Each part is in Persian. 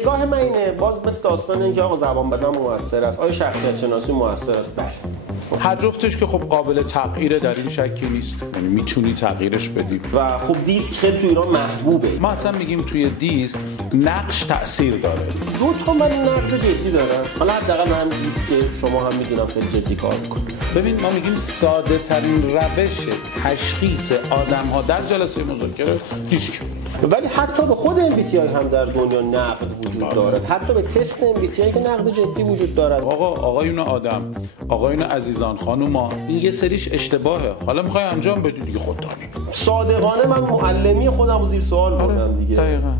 نگاه من اینه، باز مثل داستان اینکه آقا زبان بدن موثر است، آیا شخصیت شناسی موثر است؟ بله. هر جفتش که خب قابل تغییره، در این شکی نیست، یعنی میتونی تغییرش بدی. و خب دیسک خیلی تو ایران محبوبه. ما اصلا میگیم توی دیسک نقش تأثیر داره. دو تا من نقد جدی دارم. حالا حداقل من دیسک شما هم میدونم خیلی جدی کار میکنه. ببین ما میگیم ساده ترین روش تشخیص آدم ها در جلسه مذاکره دیسک. ولی حتی به خود MBTI هم در دنیا نقد وجود دارد. حتی به تست MBTI که نقد جدی وجود دارد. آقایون آدم، آقایون عزیزان، خانوما، این یه سریش اشتباهه. حالا میخوای انجام بدی دیگه خود دانی. صادقانه من معلمی خودم رو زیر سوال بردم دیگه. دقیقاً.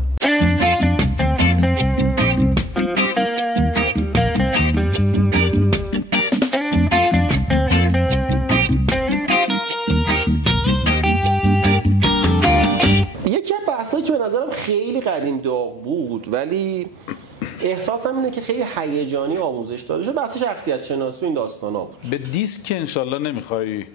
خیلی قدیم داغ بود ولی احساسم اینه که خیلی هیجانی آموزش داده شده. بحث شخصیت شناسی و این داستانا بود. به دیسک که انشالله نمیخوای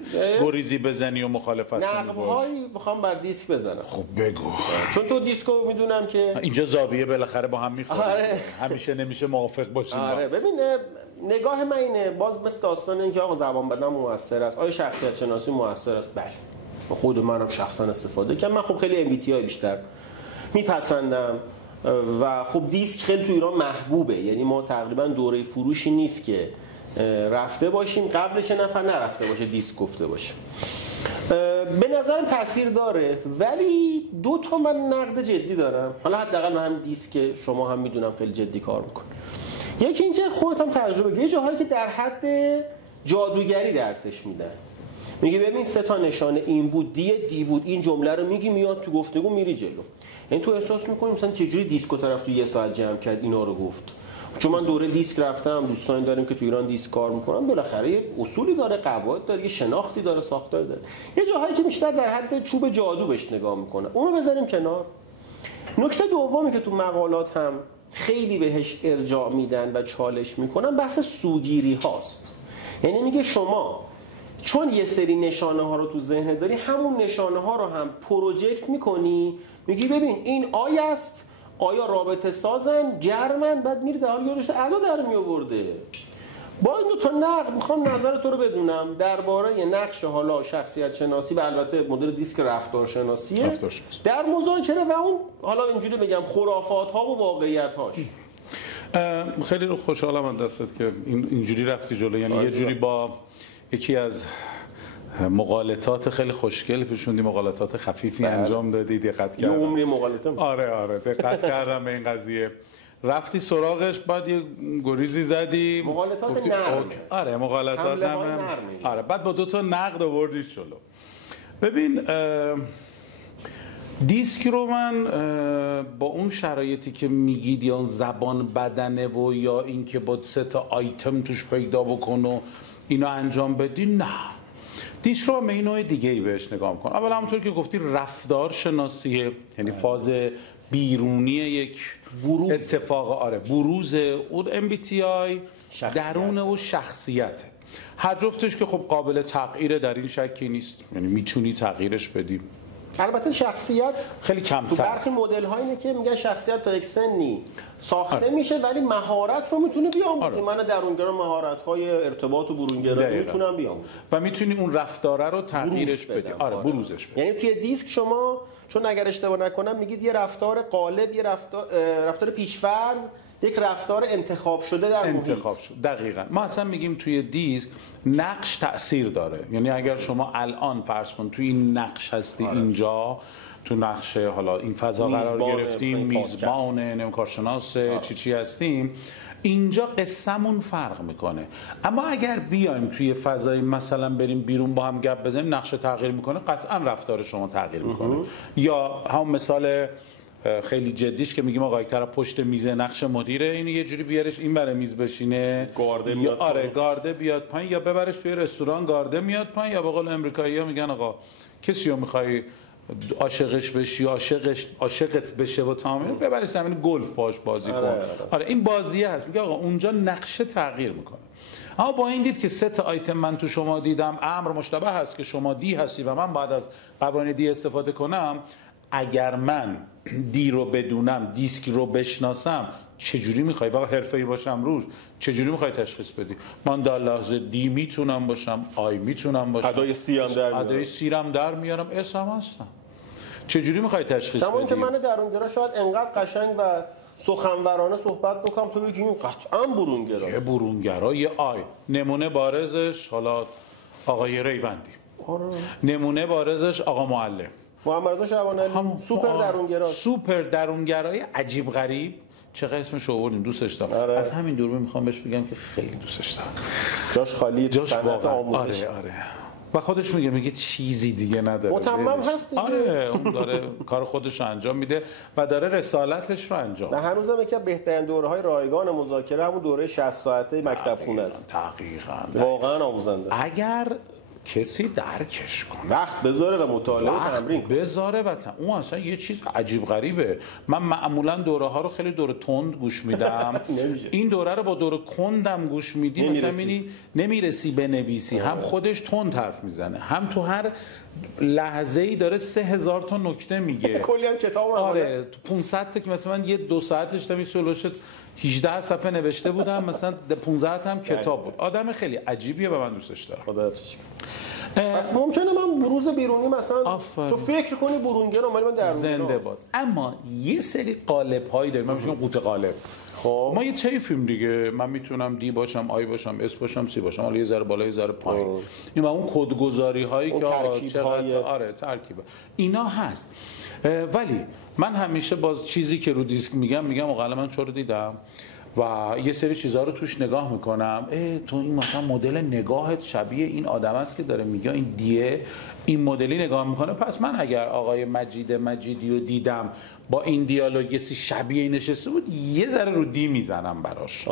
گریزی بزنی و مخالفت کنی. نقب‌هایی میخوام بر دیسک بزنم. خب بگو. چون تو دیسکو میدونم که اینجا زاویه بالاخره با هم میخوره. همیشه نمیشه موافق باشیم. ببین نگاه من اینه، باز مثل داستان اینکه آقا زبان بدن موثر است، آیا شخصیت شناسی موثر است؟ بله. خود منم شخصا استفاده کردم. من خب خیلی MBTI بیشتر میپسندم و خب دیسک خیلی تو ایران محبوبه. یعنی ما تقریبا دوره فروشی نیست که رفته باشیم قبلش نفر نرفته باشه دیسک گفته باشه. به نظرم تاثیر داره ولی دو تا من نقد جدی دارم. حالا حداقل من هم دیسک شما هم میدونم خیلی جدی کار میکنه. یکی اینکه خودت هم تجربه، یه جاهایی که در حد جادوگری درسش میدن، میگه ببین سه تا نشانه این بود دی بود، این جمله رو میگی میاد تو گفتگو میری جلو. یعنی تو احساس میکنی مثلا چجوری دیسکو طرف تو یه ساعت جمع کرد اینا رو گفت. چون من دوره دیسک رفتم، دوستان داریم که تو ایران دیسک کار میکنن، بالاخره یه اصولی داره، قواعد داره، یه شناختی داره، ساختار داره. یه جاهایی که بیشتر در حد چوب جادو بهش نگاه میکنه، اونو بذاریم کنار. نکته دومی که تو مقالات هم خیلی بهش ارجاع میدن و چالش میکنن بحث سوگیری هاست. یعنی میگه شما چون یه سری نشانه ها رو تو ذهن داری، همون نشانه ها رو هم پروژکت میکنی، میگی ببین این آیا است، آیا رابطه سازن، گرمن، بعد میری در حال یادش ادا در میآورده. با این دو تا نقد میخوام نظر تو رو بدونم درباره نقش حالا شخصیت شناسی و البته مدل دیسک رفتار شناسیه در مذاکره و اون حالا اینجوری بگم خرافات ها و واقعیت هاش. خیلی خوشحالم از دستت که اینجوری رفتی جلو. یعنی یه جوری با یکی از مقالطات خیلی خوشگل پیشوندی، مقالطات خفیفی انجام دادی، دقت کردم. یه عمری مقالطه. آره دقت کردم به این قضیه. رفتی سراغش، بعد یه گریزی زدی، مقالطات نرم. آره مقالطات نرم. آره بعد با دو تا نقد آوردی جلو. ببین دیسک رو من با اون شرایطی که میگید یا زبان بدنه و یا اینکه با سه تا آیتم توش پیدا بکن و اینو انجام بدی، نه. دیسک رو به این نوع دیگه ای بهش نگاه می‌کنم. اول همونطور که گفتی رفتار شناسیه، یعنی فاز بیرونی یک اتفاق، بروز اون MBTI درون و شخصیته. هر جفتش که خب قابل تغییره، در این شکی نیست، یعنی میتونی تغییرش بدی. البته شخصیت خیلی کمتر تو برخی مدل ها اینه که میگن شخصیت تا یک سنی ساخته میشه ولی مهارت رو میتونه بیاموزه. من درونگرا مهارت های ارتباط و برونگرایی میتونم بیاموزم و میتونی اون رفتاره رو تغییرش بدی. بروزش بدی. یعنی توی دیسک شما، چون اگر اشتباه نکنم میگید یه رفتار غالب، یه رفتار پیش‌فرض، یک رفتار انتخاب شده در محیط. دقیقاً. ما اصلا میگیم توی دیسک نقش تأثیر داره. یعنی اگر شما الان فرض کن توی این نقش هستی، اینجا تو نقش حالا این فضا قرار گرفتیم، میزبان، کارشناس، چی هستیم، اینجا قصه‌مون فرق میکنه. اما اگر بیایم توی فضای مثلا بریم بیرون با هم گپ بزنیم، نقش تغییر میکنه، قطعا رفتار شما تغییر میکنه. یا هم مثال خیلی جدیش که میگیم آقا یک طرف پشت میز نقش مدیره، اینو یه جوری بیارش این برای میز بشینه، گارده میاد گارده بیاد پایین، یا ببرش توی رستوران گارده میاد پایین، یا به قول امریکایی‌ها میگن آقا کسی رو میخوای عاشقش بشی، عاشقت بشه و تمام ببرش زمین گلف باش بازی کن. این بازیه هست. میگه آقا اونجا نقشه تغییر میکنه. اما با این دید که سه تا آیتم من تو شما دیدم، امر مشتبه هست که شما دی هستی و من باید از قوانین دی استفاده کنم، اگر من دی رو بدونم، دیسک رو بشناسم، چجوری میخوای واقعا حرفه‌ای باشم روش، چجوری میخوای تشخیص بدی؟ من در لحظه دی میتونم باشم، آی میتونم باشم، ادای سی هم در میارم، ادای سی هم در میارم، اس هم هستم. چجوری میخوای تشخیص بدی؟ تمام که من درونگرا شاید انقدر قشنگ و سخنورانه صحبت بکنم تو بگی این قطعا برونگرا. یه برونگرا، یه آی. نمونه بارزش حالا آقای ریوندی. آره. نمونه بارزش آقا معلم. محمد رضا شعبانعلی سوپر درونگرا. سوپر درونگرای عجیب غریب. چقدر اسمش آوردیم، دوستش دارم. آره. از همین دوربین میخوام بهش بگم که خیلی دوستش دارم. جاش خالی، جاش واقعا. آموزش. آره. و خودش میگه چیزی دیگه نداره. متمم هست دیگه. آره، اون داره کار خودش رو انجام میده و داره رسالتش رو انجام میده. و هنوزم یکی از بهترین دوره‌های رایگان مذاکره همون دوره 60 ساعته مکتب خونه است. دقیقاً. واقعا آموزنده. اگر کسی درکش کنه، وقت بذاره و مطالعه و تمرین کنه، بذاره و اون اصلا یه چیز عجیب غریبه. من معمولا دوره ها رو خیلی دوره تند گوش میدم. این دوره رو با دوره کندم گوش میدی، مثلا نمیرسی بنویسی. هم خودش تند حرف میزنه، هم تو هر لحظه‌ای داره 3000 تا نکته میگه. کلی هم کتاب. آره، تو 500 تا که مثلا یه 2 ساعتش تا سولوش 18 صفحه نوشته بودم، مثلا 15 هم کتاب بود. آدم خیلی عجیبیه و من دوستش دارم. خداحافظ. پس ممکنه من بروز بیرونی مثلا تو فکر کنی برونگرا، ولی من درونگرا. زنده باد. اما یه سری قالب هایی داریم، من میگم قوت قالب. خب ما یه طیفیم دیگه، من میتونم دی باشم، آی باشم، اس باشم، سی باشم، حالا یه ذره بالا یه ذره پایین. این اون کدگذاری هایی که آره ترکیبه اینا هست. ولی من همیشه باز چیزی که رو دیسک میگم اقلا من چرا دیدم و یه سری چیزها رو توش نگاه میکنم، تو این مثلا مدل نگاهت شبیه این آدم است که داره میگه این دیه، این مدلی نگاه میکنه، پس من اگر آقای مجیدی رو دیدم با این دیالوگی شبیه این نشسته بود، یه ذره رو دی میزنم براش.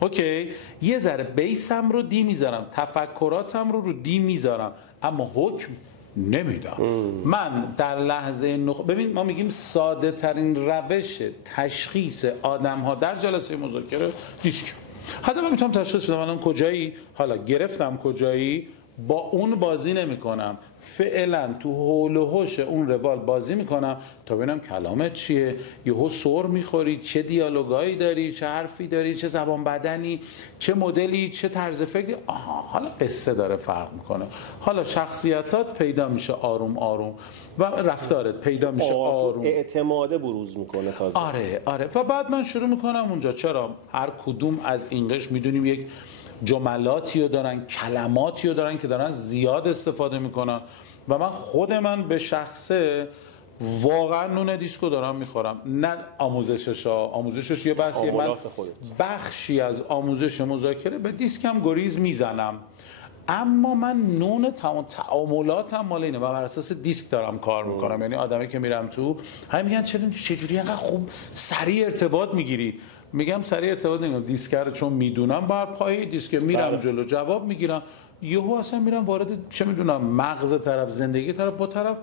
اوکی، یه ذره بیسم رو دی میذارم، تفکراتم رو دی میذارم، اما حکم نمیدم. من در لحظه ببین، ما میگیم ساده ترین روش تشخیص آدم ها در جلسه مذاکره دیسک. حتی من میتونم تشخیص بدم الان کجایی، حالا گرفتم کجایی، با اون بازی نمی کنم، فعلا تو حول و حوش اون روال بازی میکنم تا ببینم کلامت چیه، یهو سر میخوری، چه دیالوگایی داری، چه حرفی داری، چه زبان بدنی، چه مدلی، چه طرز فکری. حالا قصه داره فرق میکنه، حالا شخصیتات پیدا میشه آروم آروم و رفتارت پیدا میشه آروم، اعتماد بروز میکنه تازه. آره. و بعد من شروع میکنم اونجا. چرا هر کدوم از این قش میدونیم یک جملاتی رو دارن، کلماتی رو دارن که دارن زیاد استفاده میکنن و من به شخصه واقعا نون دیسکو دارم میخورم، نه آموزشش یه بحثیه، من بخشی از آموزش مذاکره به دیسکم گریز میزنم، اما من نون تعاملاتم مال اینه و بر اساس دیسک دارم کار میکنم. یعنی آدمی که میرم تو همین میگن چجوری انقدر خوب سریع ارتباط میگیری، میگم سریع ارتباط نمیگم، دیسکر چون میدونم بر پای دیسک میرم جلو جواب میگیرم، یهو اصلا میرم وارد چه میدونم مغز طرف، زندگی طرف، با طرف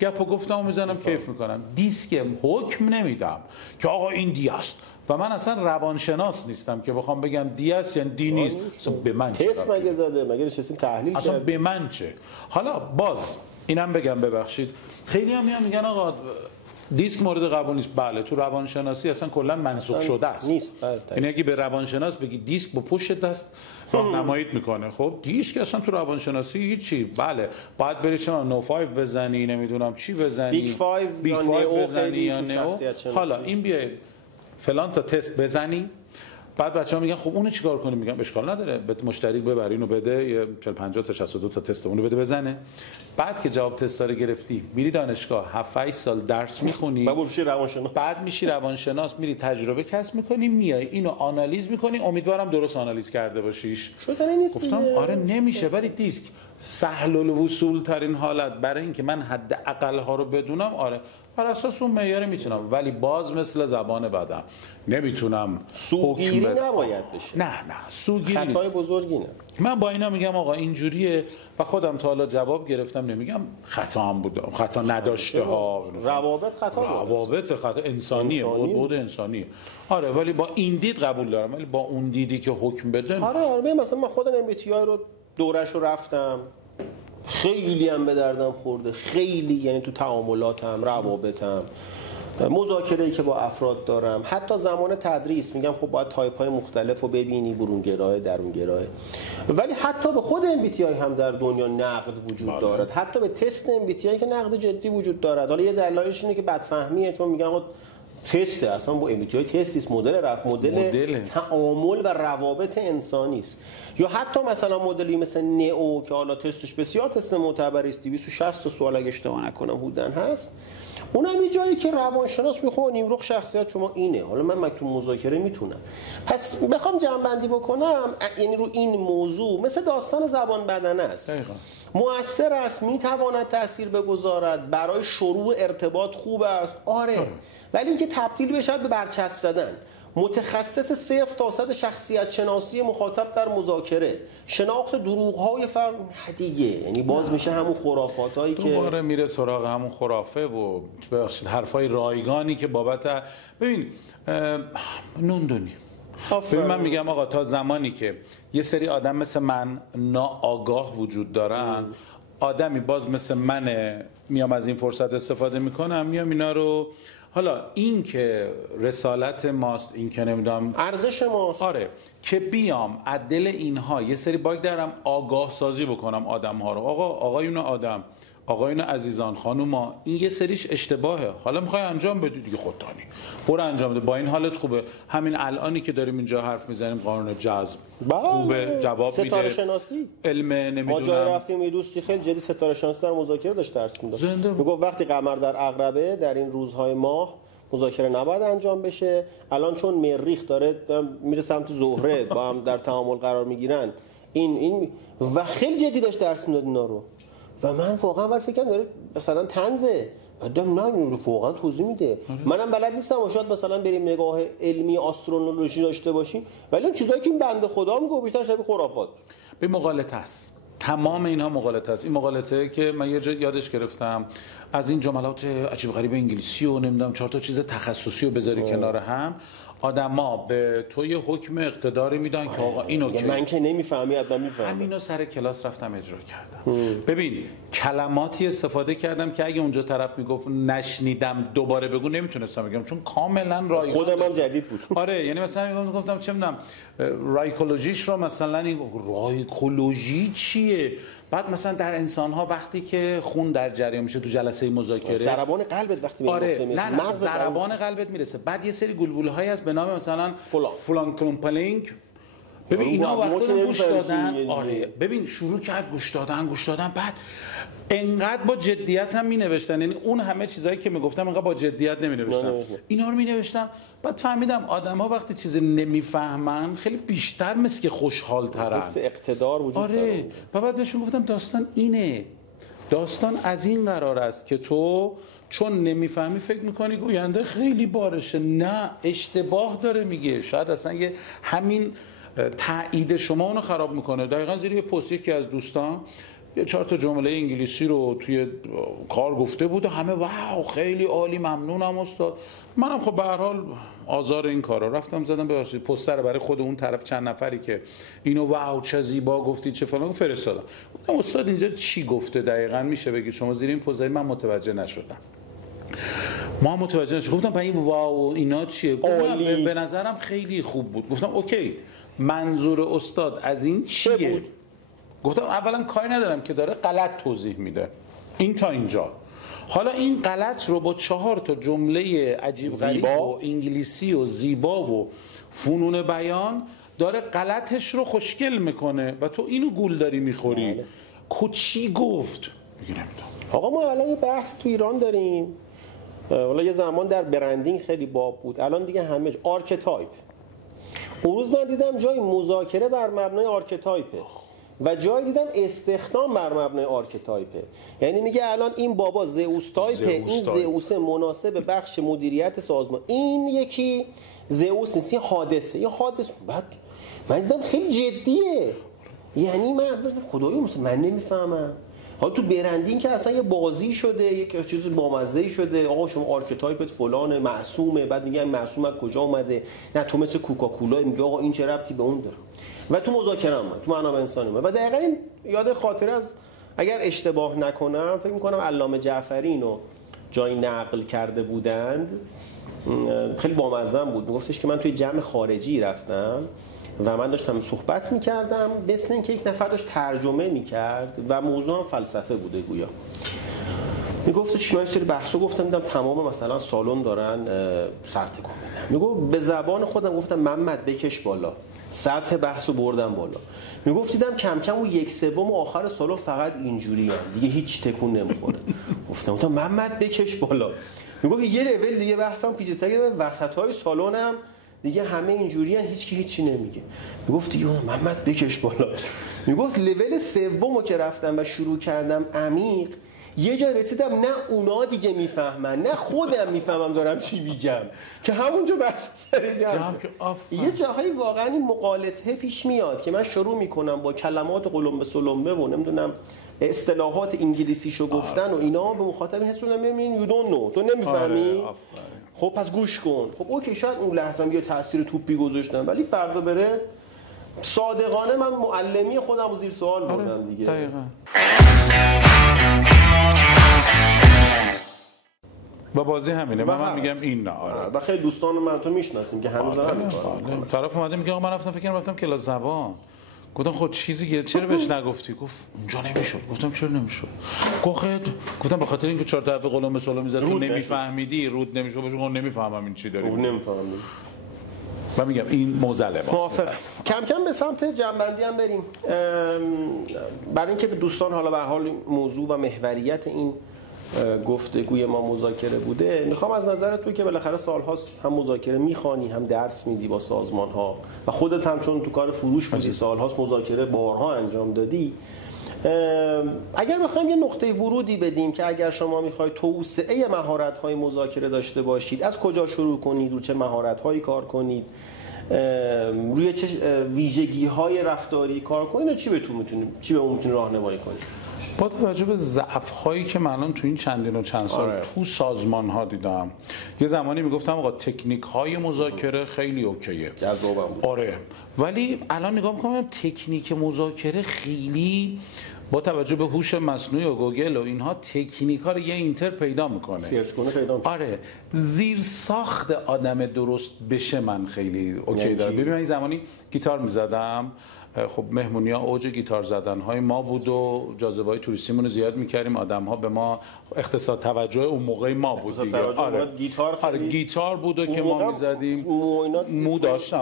گپ و گفتمو میزنم، کیف میکنم. دیسک حکم نمیدم که آقا این دی است و من اصلا روانشناس نیستم که بخوام بگم دی است یعنی دی نیست. اصلا به من چه تست مگه زده، مگه نشستیم تحلیل اصلا به من چه. حالا باز اینم بگم، ببخشید خیلی هم میگن آقا دیسک مورد قبول نیست. بله، تو روانشناسی اصلا کلا منسوخ شده است. یعنی اگه به روانشناس بگی دیسک با پشت دست راهنماییت میکنه، خب دیسک اصلا تو روانشناسی هیچی. بله، باید بری شما نو 5 بزنی، نمیدونم چی بزنی، بیگ 5 یا نئو بزنی یا نئو. حالا این بیای فلان تا تست بزنی، بعد بچه‌ها میگن خب اونو چیکار کنیم؟ میگم اشکال نداره، به مشتری ببر اینو بده، یه 40 50 تا 62 تا تست اونو بده بزنه. بعد که جواب تستا رو گرفتی، میری دانشگاه 7 8 سال درس میخونی، بعد میشی روانشناس، میری تجربه کسب میکنی، میای اینو آنالیز میکنی. امیدوارم درست آنالیز کرده باشیش. گفتم آره نمیشه، ولی دیسک سهل الوصول ترین حالت برای اینکه من حد اقل ها رو بدونم، آره بر اساس اون معیار میتونم، ولی باز مثل زبان بدم نمیتونم. سوگیری نباید بشه. نه سوگیری خطای بزرگی نه. من با اینا میگم آقا اینجوریه و خودم تا حالا جواب گرفتم، نمیگم خطا هم بوده، خطا نداشته ها، روابط خطا انسانیه، بود انسانیه. آره، ولی با این دید قبول دارم، ولی با اون دیدی که حکم بده. آره مثلا من خودم MBTI رو دورش رو رفتم، خیلی هم به دردم خورده، خیلی، یعنی تو تعاملاتم، روابطم، مذاکره‌ای که با افراد دارم، حتی زمان تدریس میگم خب باید تایپ‌های مختلف رو ببینی، برونگراه، درونگراه. ولی حتی به خود MBTI هم در دنیا نقد وجود دارد، حتی به تست MBTI که نقد جدی وجود دارد. حالا یه دلایلش اینه که بدفهمیه، چون میگن تسته، اصلا با MBTI تست نیست، مدل تعامل و روابط انسانی است. یا حتی مثلا مدلی مثل نئو که حالا تستش بسیار تست معتبری است، 260 تا سوال اگه اشتباه نکنم بودن هست، اونم یه جایی که روانشناس میخواد نیمرخ شخصیت شما اینه. حالا من تو مذاکره میتونم. پس بخوام جمع‌بندی بکنم، یعنی رو این موضوع مثل داستان زبان بدنه است. مؤثر است، میتواند تاثیر بگذارد، برای شروع ارتباط خوب است، آره. ولی اینکه تبدیل بشه به برچسب زدن، متخصص 0 تا 100 شخصیت شناسی مخاطب در مذاکره، شناخت دروغ‌های فرد دیگه، یعنی باز میشه همون خرافاتایی که دوباره میره سراغ همون خرافه و ببخشید حرفای رایگانی که بابت ببین نوندونی. ببین من میگم آقا تا زمانی که یه سری آدم مثل من ناآگاه وجود دارن، آدمی باز مثل من میام از این فرصت استفاده میکنم، میام اینا رو، حالا این که رسالت ماست، این که نمیدونم ارزش ماست، آره، که بیام عدل اینها یه سری باگ دارم آگاه سازی بکنم آدم ها رو. آقایون آدم، آقایون عزیزان، خانوما، این یه سریش اشتباهه، حالا میخوای انجام بدی دیگه خودتانی برو انجام بده، با این حالت خوبه. همین الانی که داریم اینجا حرف میزنیم قانون جذب خوبه، جواب میده، ستاره شناسی، علم نمیدونم. ما جای رفتیم یه دوستی خیلی جدی ستاره شناسی در مذاکره داشت درس میداد، میگفت وقتی قمر در عقربه در این روزهای ماه مذاکره نباید انجام بشه. الان چون مریخ داره میره سمت زهره با هم در تعامل قرار میگیرن، این و خیلی جدی داشت درس میداد اینا رو. و من واقعا فکر کردم داره مثلا طنزه، بعدم نه اینو واقعا توضیح میده. منم بلد نیستم، شاید مثلا بریم نگاه علمی آسترونولوژی داشته باشیم، ولی اون چیزایی که این بنده خدا میگه بیشتر شبیه خرافات به مغالطه است. تمام اینها مغالطه است. این مغالطه که من یه جا یادش گرفتم از این جملات عجیب غریب انگلیسی و نمیدونم 4 تا چیز تخصصی رو بذاری کنار هم، آدما به تو یه حکم اقتداری میدن که آقا اینو که من که نمیفهمی حتما میفهمم. همینو سر کلاس رفتم اجرا کردم. ببین کلماتی استفاده کردم که اگه اونجا طرف میگفت نشنیدم دوباره بگو نمیتونستم بگم، چون کاملا رایگان خودم هم جدید بود. آره، یعنی مثلا گفتم چه میدونم رایکولوژیش رو مثلا این رایکولوژی چیه؟ بعد مثلا در انسان ها وقتی که خون در جریان میشه تو جلسه مذاکره، ضربان قلبت وقتی به آره نه ضربان قلبت میرسه، بعد یه سری گلبولهایی هست به نام مثلا فلان کلومپلینگ. ببین اینا وقتی گوش دادن، آره ببین شروع کرد گوش دادن بعد انقدر با جدیت هم می‌نوشتن، یعنی اون همه چیزایی که میگفتم انقدر با جدیت نمی‌نوشتم، اینا رو می‌نوشتم. بعد فهمیدم آدم‌ها وقتی چیزی نمی‌فهمن خیلی بیشتر مثل که خوشحال‌ترن، مثل اقتدار وجود داره. آره. و بعد بهشون گفتم داستان اینه، داستان از این قرار است که تو چون نمیفهمی فکر میکنی گوینده خیلی بارشه، نه اشتباه داره میگه، شاید اصلا یه همین تایید شما اونو خراب میکنه. دقیقاً زیر یه پست یکی از دوستان یه 4 تا جمله انگلیسی رو توی کار گفته بود و همه واو خیلی عالی ممنونم استاد. منم خب به هر حال آزار این کارا رفتم زدم ببخشید پوستر رو برای خود اون طرف چند نفری که اینو واو چه زیبا گفتی چه فلان فرستادم. گفتم استاد اینجا چی گفته دقیقاً میشه بگید شما زیر این پست؟ من متوجه نشدم. ما متوجه نشدیم. گفتم این واو اینا چیه؟ گفتم به نظرم خیلی خوب بود. گفتم اوکی منظور استاد از این چیه بود؟ گفتم اولا کاری ندارم که داره غلط توضیح میده این تا اینجا، حالا این غلط رو با 4 تا جمله عجیب غریب و انگلیسی و زیبا و فنون بیان داره غلطش رو خوشگل میکنه و تو اینو گول داری میخوری. چی گفت؟ میگه نمیدونم. آقا ما الان یه بحث تو ایران داریم، والا یه زمان در برندینگ خیلی باب بود، الان دیگه همه آرکتایپ. اون روز من دیدم جای مذاکره بر مبنای آرکتایپه و جای دیدم استخدام بر مبنای آرکتایپه. یعنی میگه الان این بابا زئوس تایپه، این زئوس مناسب بخش مدیریت سازمان، این یکی زئوس نیست، یه حادثه. بعد من دیدم خیلی جدیه، یعنی من خدایا من نمیفهمم. حالا تو برندینگ که اصلا یه بازی شده، یک چیز بامزه‌ای شده، آقا شما آرکتایپت فلانه معصومه، بعد میگن معصوم از کجا اومده، نه تو مثل کوکاکولا، میگه آقا این چه ربطی به اون داره. و تو مذاکره هم تو منابع انسانی و دقیقاً این یاد خاطره از اگر اشتباه نکنم فکر می‌کنم علامه جعفری اینو جایی نقل کرده بودند خیلی بامزه بود. میگفتش که من توی جمع خارجی رفتم و من داشتم صحبت میکردم مثل اینکه یک نفر داشت ترجمه میکرد و موضوع هم فلسفه بوده گویا. میگفتش که من سری بحثو گفتم دیدم تمام مثلا سالن دارن سر تکون میدن. میگفت به زبان خودم گفتم محمد بکش بالا، سطح بحثو بردم بالا. میگفت دیدم کم کم اون 1/3 آخر سالن فقط اینجوریه دیگه هیچ تکون نمیخوره. گفتم محمد بکش بالا. میگفت یه لول دیگه بحثم پیچیده‌تر شده، وسط‌های سالنم دیگه همه اینجوریان هیچکی هیچی نمیگه. میگفت دیگه محمد بکش بالا. میگفت لول سومو که رفتم و شروع کردم عمیق، یه جا رسیدم نه اونا دیگه میفهمن نه خودم میفهمم دارم چی میگم که همونجا بحث سر جمع. یه جاهایی واقعا این مغالطه پیش میاد که من شروع میکنم با کلمات قلمبه سلمبه و نمیدونم اصطلاحات انگلیسیشو گفتن و اینا به مخاطب حس میدم ببین یو دونت نو، تو نمیفهمی. خب پس گوش کن. خب اوکی شاید اون لحظه یه تاثیر توپی گذاشتم ولی فردا بره صادقانه من معلمی خودم رو زیر سوال بردم دیگه. دقیقاً. و بازی همینه. من میگم این نه. و خیلی دوستان من تو میشناسیم که هنوز همین کارو میکنن. طرف اومده میگه آقا من رفتم فکر رفتم کلاس زبان. گفتم خود چیزی چرا بهش نگفتی؟ گفت اونجا نمیشد. گفتم چرا نمیشد؟ گفتم به خاطر اینکه 4 تا حرف قلم سلام میزد تو نمیفهمیدی، رود نمیشد. گفتم نمیفهمم این چی داری. نمیفهمم. و میگم این موزله واسه کم کم به سمت جنبندی هم بریم. برای اینکه دوستان حالا به هر حال موضوع و محوریت این گفتگوی ما مذاکره بوده، میخوام از نظر تو که بالاخره سال‌هاست هم مذاکره میخوانی هم درس میدی با سازمان‌ها و خودت هم چون تو کار فروش بودی سال‌هاست مذاکره بارها انجام دادی، اگر بخوایم یه نقطه ورودی بدیم که اگر شما میخواید توسعه مهارت‌های مذاکره داشته باشید از کجا شروع کنید، رو چه مهارت‌هایی کار کنید، روی چه ویژگی‌های رفتاری کار کنید و چی به اون میتونه راهنمایی کنید؟ با توجه به ضعف‌هایی که من الان تو این چندین و چند سال تو سازمان‌ها دیدم، یه زمانی میگفتم آقا تکنیک‌های مذاکره خیلی اوکیه، جذابم بود. آره، ولی الان نگاه می‌کنم تکنیک مذاکره خیلی با توجه به هوش مصنوعی و گوگل و اینها تکنیک‌ها رو یه اینتر پیدا میکنه، سرچ کنه پیدا میکنه. آره، زیر ساخت آدم درست بشه من خیلی اوکی دارم. ببین من این زمانی گیتار می‌زدم، خب مهمونی ها اوج گیتار زدن های ما بود و جاذبه های توریستیمون رو زیاد می‌کردیم، آدم ها به ما اقتصاد توجه اون موقع ما بود دیگه. آره گیتار بود و که ما می‌زدیم مو داشتم.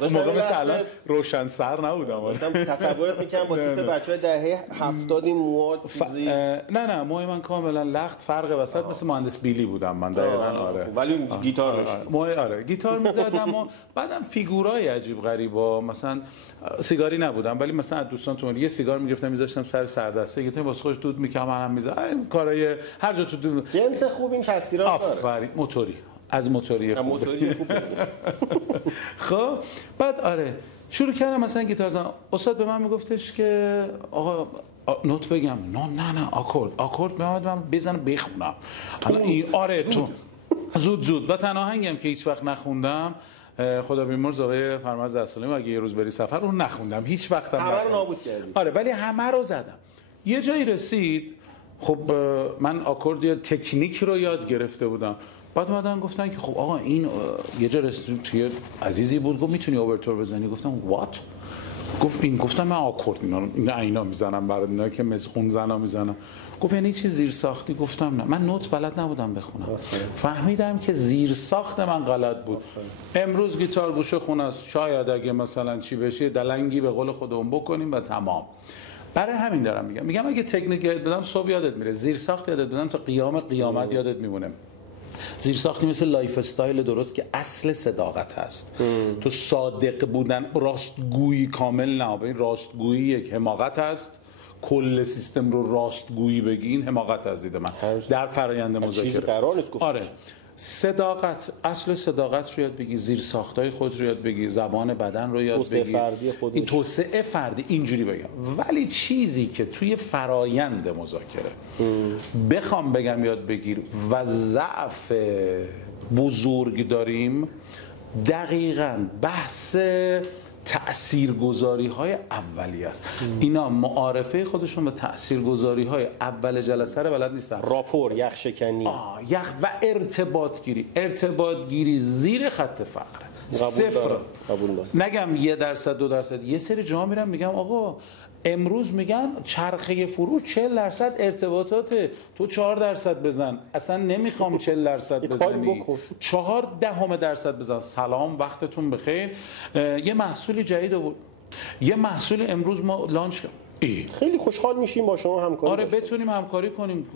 اون موقع مثل الان روشن سر نبودم. تصورت می‌کردم با تیپ بچه‌های دهه 70 موها چیزی نه موهای من کاملا لخت فرق وسط مثل مهندس بیلی بودم من دقیقاً. آره ولی گیتار آره گیتار می‌زدم و بعدم فیگورای عجیب غریبا، مثلا سیگاری نبودم ولی مثلا از دوستان تو یه سیگار میگرفتم میذاشتم سر سردسته گفتم واسه خودش دود میکردم منم میذارم کارهای هر جا تو جنس خوب این تاثیرات داره. آفرین موتوری از موتوری خوب. خب بعد آره شروع کردم مثلا گیتار زدن. استاد به من میگفتش که آقا نوت بگم نه آکورد میاد من بزنم بخونم آره تو زود و تنها آهنگم که هیچ وقت نخوندم خدا بیامرز آقای فرماز دستالیم اگه یه روز بری سفر رو نخوندم هیچ وقتم همه رو نابود کردی. آره ولی همه رو زدم. یه جایی رسید خب من آکورد یا تکنیک رو یاد گرفته بودم، بعد اومدن گفتن که خب آقا این یه جا رسید توی عزیزی بود گفت میتونی اوورتور بزنی؟ گفتم وات؟ گفتم من آکورد اینا میزنم برای اینا که مزخون زنا میزنم. گفت یعنی چی زیر ساختی؟ گفتم نه من نوت بلد نبودم بخونم. فهمیدم که زیر ساخت من غلط بود. امروز گیتار گوشه خونه است، شاید اگه مثلا چی بشه دلنگی به قول خودمون بکنیم و تمام. برای همین دارم میگم اگه تکنیک یاد بدم صبح یادت میره، زیر ساخت یادت بدم تا قیامت یادت میمونه. زیر ساختی مثل لایف استایل درست که اصل صداقت هست. تو صادق بودن، راستگویی کامل نه، این راستگویی یک حماقت هست. کل سیستم رو راستگویی بگی این حماقت از دید من در فرآیند مذاکره. قرار نیست گفتم. آره صداقت، اصل صداقت رو یاد بگی، زیر ساختای خود رو یاد بگی، زبان بدن رو یاد بگی، این توسعه فردی اینجوری بگم. ولی چیزی که توی فرایند مذاکره بخوام بگم یاد بگیر و ضعف بزرگ داریم، دقیقاً بحث تاثیرگذاری‌های اولیه است. اینا معارفه خودشون به تاثیرگذاری‌های اول جلسه رو بلد نیستن. راپور، یخ شکنی، و ارتباط گیری زیر خط فقر. صفر. نگم 1% 2%. یه سری جاها میرم میگم آقا امروز میگن چرخه فروش 40% ارتباطاته، تو 4% بزن، اصلا نمیخوام 40% بزنی، 0.4% بزن. سلام وقتتون بخیر. یه محصول جدید آورد، یه محصول امروز ما لانچ کردیم، خیلی خوشحال میشیم با شما همکاری. آره بتونیم همکاری کنیم.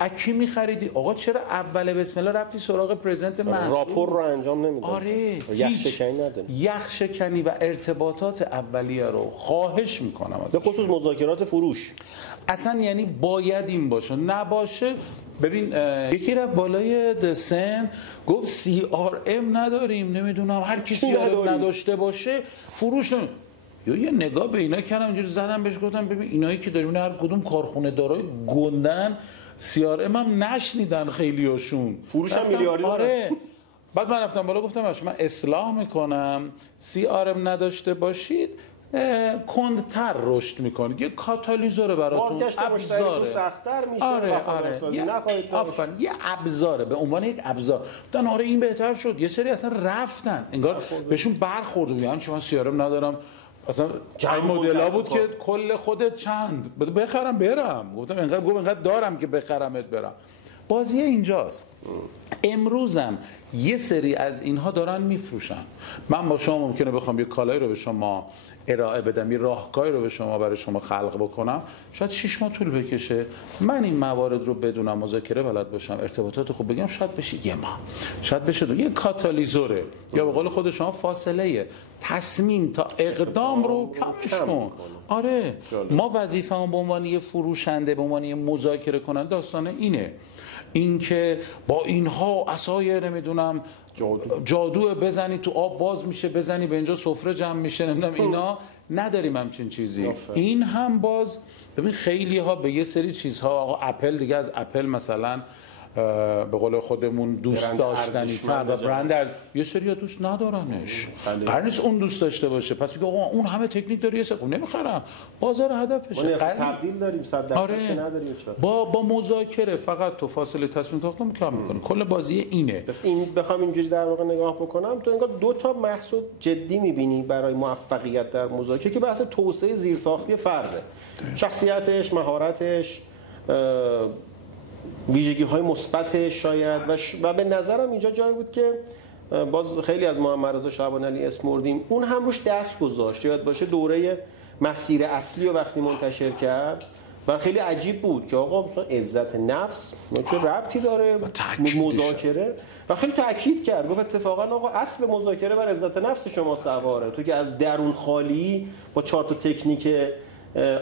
اکی میخریدی؟ آقا چرا اول بسم الله رفتی سراغ پرزنت محصول؟ راپور رو انجام نمیداد. آره یخ شکنی نداره. یخ شکنی و ارتباطات اولیه رو خواهش میکنم به خصوص مذاکرات فروش. اصلا یعنی باید این باشه، نباشه. ببین یکی رفت بالای سن گفت CRM نداریم، نمیدونم هر کی CRM نداشته باشه فروش نمی. یه نگاه به اینا کردم، اینجوری زدم بهش گفتم ببین اینایی که داریم هر کدوم کارخونه دارای گندن، CRM هم نشنیدن خیلیاشون، فروش هم میلیاردی. آره. بعد من رفتم بالا گفتم من اصلاح میکنم، CRM نداشته باشید کندتر رشد میکنید، یه کاتالیزوره براتون، ابزاره، سخت‌تر میشه. یه ابزاره، به عنوان یک ابزار. گفتن آره این بهتر شد. یه سری اصلا رفتن انگار بهشون برخورد بود، یعنی چون CRM ندارم اصلا این مدل‌ها بود که کل خودت چند بخرم برم. گفتم اینقدر دارم که بخرمت برم. بازی اینجاست. امروزم یه سری از اینها دارن میفروشن. من با شما ممکنه بخوام یه کالایی رو به شما ارائه بدم، یه راهکاری رو به شما برای شما خلق بکنم، شاید 6 ماه طول بکشه. من این موارد رو بدونم، مذاکره بلد باشم، ارتباطات خوب بگم، شاید بشه یه ماه، شاید بشه یه کاتالیزوره، یا به قول خود شما فاصله تصمیم تا اقدام رو کمش کن. آره ما وظیفه‌مون به عنوان یه فروشنده، به عنوان یه مذاکره کننده داستان اینه، اینکه با اینها عصای نمیدونم جادو بزنی تو آب باز میشه، بزنی به اینجا سفره جمع میشه، نمیدونم اینا نداریم همچین چیزی. این هم باز ببین خیلی ها به یه سری چیزها، آقا اپل دیگه از اپل مثلا به قول خودمون دوست داشتنی تر و برند، یه سری ها دوست ندارنش، قرار نیست اون دوست داشته باشه، پس میگه آقا اون همه تکنیک داره، یه سری نمیخرم، بازار هدفشه، تبدیل داریم 100% که نداریم. با مذاکره فقط تو فاصله تصمیم ساختن کم می‌کنی. کل بازی اینه. پس این بخوام اینجوری در واقع نگاه بکنم، تو انگار دو تا محصول جدی می‌بینی برای موفقیت در مذاکره که بحث توسعه زیرساختی فرده، شخصیتش، مهارتش، ویژگی‌های مثبتش شاید و به نظرم اینجا جایی بود که باز خیلی از محمد رضا شعبانعلی اسم بردیم، اون هم روش دست گذاشت. یاد باشه دوره مسیر اصلی رو وقتی منتشر کرد و خیلی عجیب بود که آقا مثلا عزت نفس چه ربطی داره مذاکره، و خیلی تاکید کرد، گفت اتفاقا آقا اصل مذاکره بر عزت نفس شما سواره، تو که از درون خالی با 4 تا تکنیک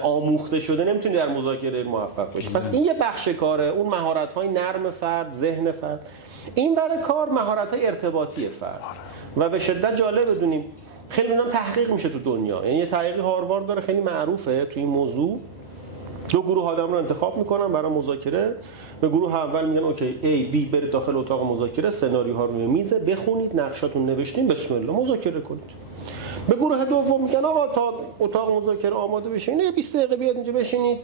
آموخته شده نمیتونی در مذاکره موفق باشی. پس این یه بخش کاره، اون مهارت‌های نرم فرد، ذهن فرد. این برای کار مهارت‌های ارتباطی فرد و به شدت جالب بدونیم خیلی اینا تحقیق میشه تو دنیا. یعنی یه تحقیق هاروارد داره خیلی معروفه تو این موضوع. 2 گروه آدم رو انتخاب میکنن برای مذاکره. به گروه اول میگن اوکی A B برید داخل اتاق مذاکره، سناریوها رو روی میز بخونید، نقشاتون نوشتین، بسم الله مذاکره کنید. به گروه دوم میگن آقا تا اتاق مذاکره آماده بشه، یه 20 دقیقه بیاد اینجا بشینید،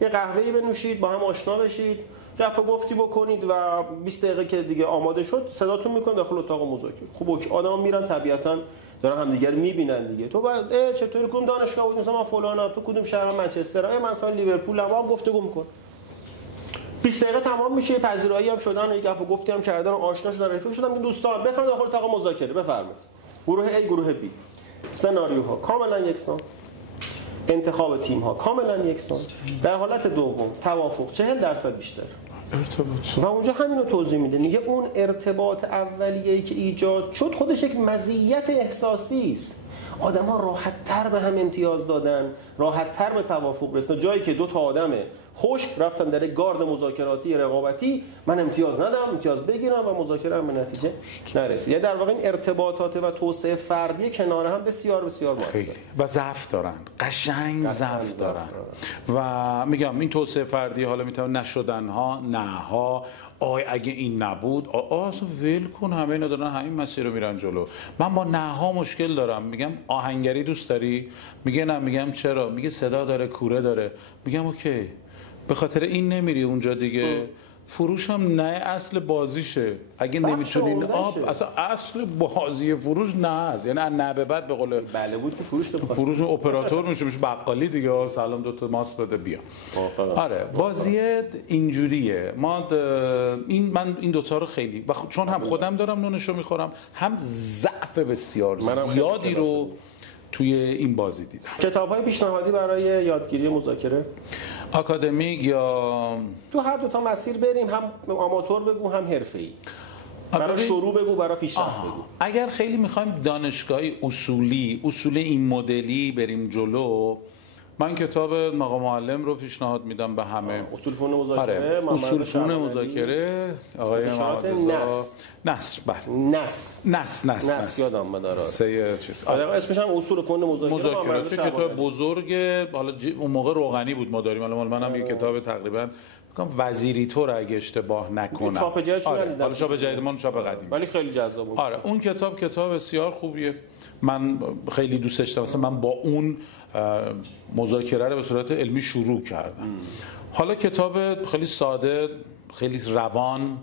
یه قهوه‌ای بنوشید، با هم آشنا بشید، گپ و گفتی بکنید و 20 دقیقه که دیگه آماده شد صداتون میکنه داخل اتاق مذاکره. خب اوکی، آدما میرن طبیعتاً دارن همدیگه رو میبینن دیگه. تو بعد چطوری کدوم دانشگاه بود؟ مثلا من فلانم، تو کدوم شهر؟ منچستر. من مثلا لیورپول هم گفتگو میکنه. 20 دقیقه تمام میشه، پذیرایی هم شدن، یه گپ و گفتی هم کردن، آشنا شدن، رفیق شدن. این دوستان بفرمایید داخل اتاق مذاکره بفرمایید. گروه A، گروه B. سناریوها کاملا یکسان، انتخاب تیم ها کاملا یکسان. در حالت دوم توافق 40% بیشتر ارتباط. و اونجا همینو توضیح میده، میگه اون ارتباط اولیه‌ای که ایجاد شد خودش یک مزیت احساسی است. آدم‌ها راحت‌تر به هم امتیاز دادن، راحت‌تر به توافق رسیدن. جایی که 2 تا آدم خشک رفتن در گارد مذاکراتی رقابتی، من امتیاز ندم، امتیاز بگیرم و مذاکره هم به نتیجه نرسید. یعنی در واقع این ارتباطات و توسعه فردی کنار هم بسیار بسیار مؤثره و ضعف دارن، قشنگ ضعف دارن و میگم این توسعه فردی حالا میتونه نشدن ها، نه ها، اگه این نبود اصلا ول کن، همه اینا دارن همین مسیر رو میرن جلو. من با نه ها مشکل دارم. میگم آهنگری دوست داری؟ میگه نه. میگم چرا؟ میگه صدا داره، کوره داره. میگم اوکی، به خاطر این نمیری اونجا دیگه. فروش هم نه اصل بازیشه. اگه نمیتونین اصلا اصل بازی فروش نه است. یعنی نه به بعد به قول بله بود که فروش اپراتور میشه بقالی دیگه، سلام دو تا ماست بده بیا. آره بازی اینجوریه. من این دوتا رو خیلی چون هم خودم دارم نونشو میخورم، هم ضعف بسیار زیادی رو توی این بازی دیدم. کتاب‌های پیشنهادی برای یادگیری مذاکره؟ آکادمیک یا تو هر دو تا مسیر بریم، هم آماتور بگو هم حرفه‌ای. برای شروع بگو، برای پیشرفت بگو. اگر خیلی می‌خوایم دانشگاهی اصول این مدلی بریم جلو، من کتاب مقام معلم رو پیشنهاد میدم به همه. اصول فنون مذاکره، اصول فنون مذاکره آقای نصر. بله نصر یادم اومد. سه چیز اسمش هم اصول فنون مذاکره. کتاب بزرگ، حالا اون موقع روغنی بود ما داریم، الان منم یه کتاب تقریبا وزیری طور اگه اشتباه نکنم. چاپ جدیدش ندیدم. حالا چاپ جدیدمون چاپ قدیم. ولی خیلی جذاب بود. آره اون کتاب بسیار خوبیه. من خیلی دوستش داشتم. مثلا من با اون مذاکره رو به صورت علمی شروع کردم. حالا کتاب خیلی ساده، خیلی روان،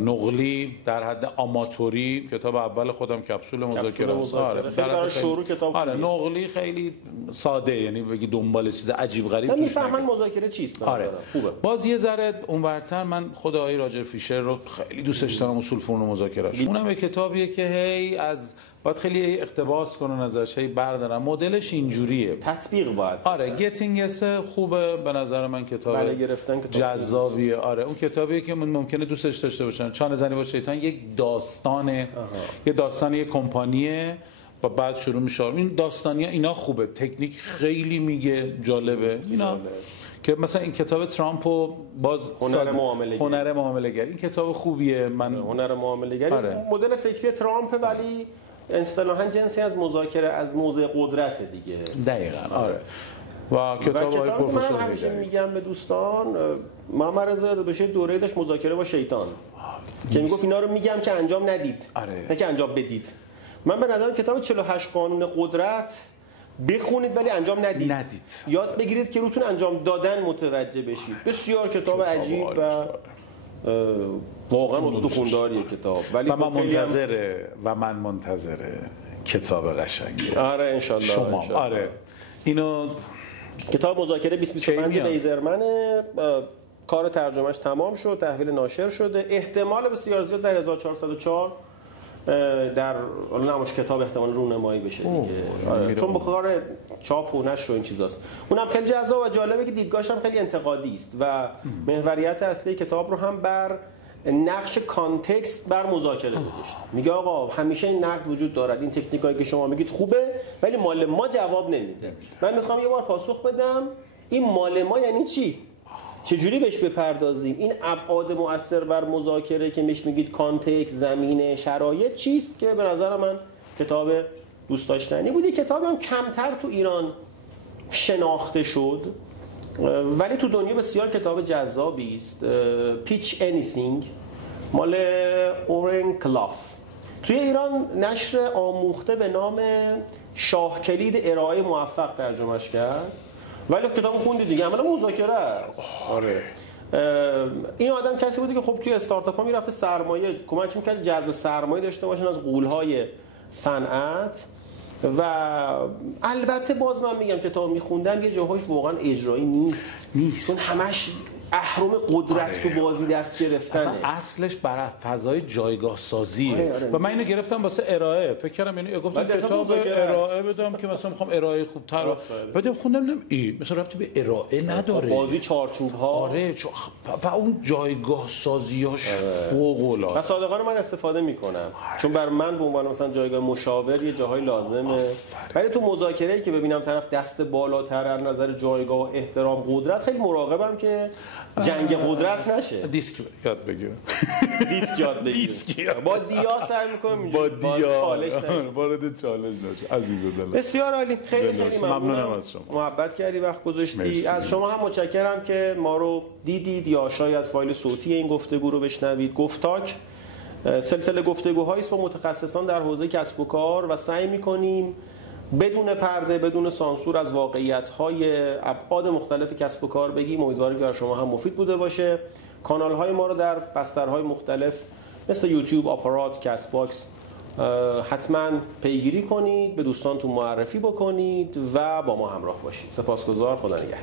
نقلی، در حد آماتوری. کتاب اول خودم کپسول مذاکره است. برای شروع کتاب. آره نقلی، خیلی ساده، یعنی بگی دنبال چیز عجیب غریب میفهمن مذاکره چیست. آره خوبه. باز یه ذره اونورتر من خود آقای راجر فیشر رو خیلی دوستش دارم، اصول فنون مذاکرهش. اونم یه کتابیه که هی از باید خیلی اقتباس کنن ازش، هی بردارن. مدلش اینجوریه، تطبیق باید. آره گتینگس خوبه به نظر من، کتاب جذابیه. آره اون کتابیه که ممکنه دوستش داشته باشن. چانه زنی با شیطان یک داستانه، یه داستان یک کمپانیه و بعد شروع میشه. این داستانیه اینا خوبه، تکنیک خیلی میگه، جالبه اینا. که مثلا این کتاب ترامپو باز هنر معامله‌گری، این کتاب خوبیه. من هنر معامله‌گری مدل فکری ترامپ، ولی اصطلاحاً جنسی از مذاکره از موضع قدرت دیگه. دقیقاً آره. و کتاب‌های پروفسور من همیشه میگم به دوستان، محمد رضا یادشه دوره داشت مذاکره با شیطان که میگفت اینا رو میگم که انجام ندید، نه که انجام بدید. من به نظرم کتاب 48 قانون قدرت بخونید ولی انجام ندید. یاد بگیرید که روتون انجام دادن متوجه بشید. بسیار کتاب عجیب و واقعا استخونداریه کتاب. ولی من منتظره کتاب قشنگی. آره انشالله. شما آره اینو کتاب مذاکره 2025 لیزرمنه، کار ترجمهش تمام شد، تحویل ناشر شده. احتمال بسیار زیاد در 1404 در نمایش کتاب احتمال رونمایی بشه دیگه. آره. چون با کار چاپ و نشر و این چیزاست. اونم خیلی جذاب و جالبه که دیدگاهش هم خیلی انتقادی است و محوریت اصلی کتاب رو هم بر نقش کانتکست بر مذاکره گذاشته. میگه آقا همیشه این نقد وجود دارد، این تکنیکایی که شما میگید خوبه ولی مال ما جواب نمیده. من میخوام یه بار پاسخ بدم این مال ما یعنی چی؟ چجوری بهش بپردازیم؟ این ابعاد مؤثر بر مذاکره که میش میگید کانتکست، زمینه، شرایط چیست؟ که به نظر من کتاب دوست داشتنی بودی. کتابی هم کمتر تو ایران شناخته شد ولی تو دنیا بسیار کتاب جذابی است. پیچ انیسینگ مال اورن کلاف، توی ایران نشر آموخته به نام شاه کلید ارائه موفق ترجمهش کرد، ولی کتاب خوندی دیگه، عملا مذاکره است. آره این آدم کسی بودی که خب توی استارتاپ ها میرفته سرمایه کمک میکرد جذب سرمایه داشته باشن از غول‌های صنعت. و البته باز من میگم کتاب میخوندم یه جاهاش واقعا اجرایی نیست. چون همش اهرم قدرت تو بازی دست گرفتنه. اصلا اصلش برای فضای جایگاه سازیه. و من اینو گرفتم واسه ارائه. فکر کردم یعنی گفتم کتاب ارائه بدم که مثلا میخوام ارائه خوبتر بدم، خوندم دیدم مثلا ربطی به ارائه نداره. بازی چارچوب ها. آره و اون جایگاه سازیاش فوق العاده. و صادقانه من استفاده میکنم. چون بر من به عنوان مثلا جایگاه مشاور یه جاهای لازمه. ولی تو مذاکره‌ای که ببینم طرف دست بالاتر از نظر جایگاه، احترام، قدرت، خیلی مراقبم که جنگ قدرت نشه. دیسک یاد بگیرم. دیسک یاد بگیرم. با دیا سعی می‌کنم با دیا چالش نشه. وارد چالش نشه. عزیز دلم. بسیار عالی. خیلی ممنونم از شما. محبت کردی، وقت گذاشتی. از شما هم متشکرم که ما رو دیدید یا شاید فایل صوتی این گفتگو رو بشنوید. گفتاک سلسله گفتگوهایی است با متخصصان در حوزه کسب و کار و سعی می‌کنیم بدون پرده، بدون سانسور از واقعیت‌های ابعاد مختلف کسب و کار بگیم. امیدوارم که برای شما هم مفید بوده باشه. کانال‌های ما رو در بسترهای مختلف مثل یوتیوب، آپارات، کست باکس حتما پیگیری کنید، به دوستانتون معرفی بکنید و با ما همراه باشید. سپاسگزار. خدا نگهدار.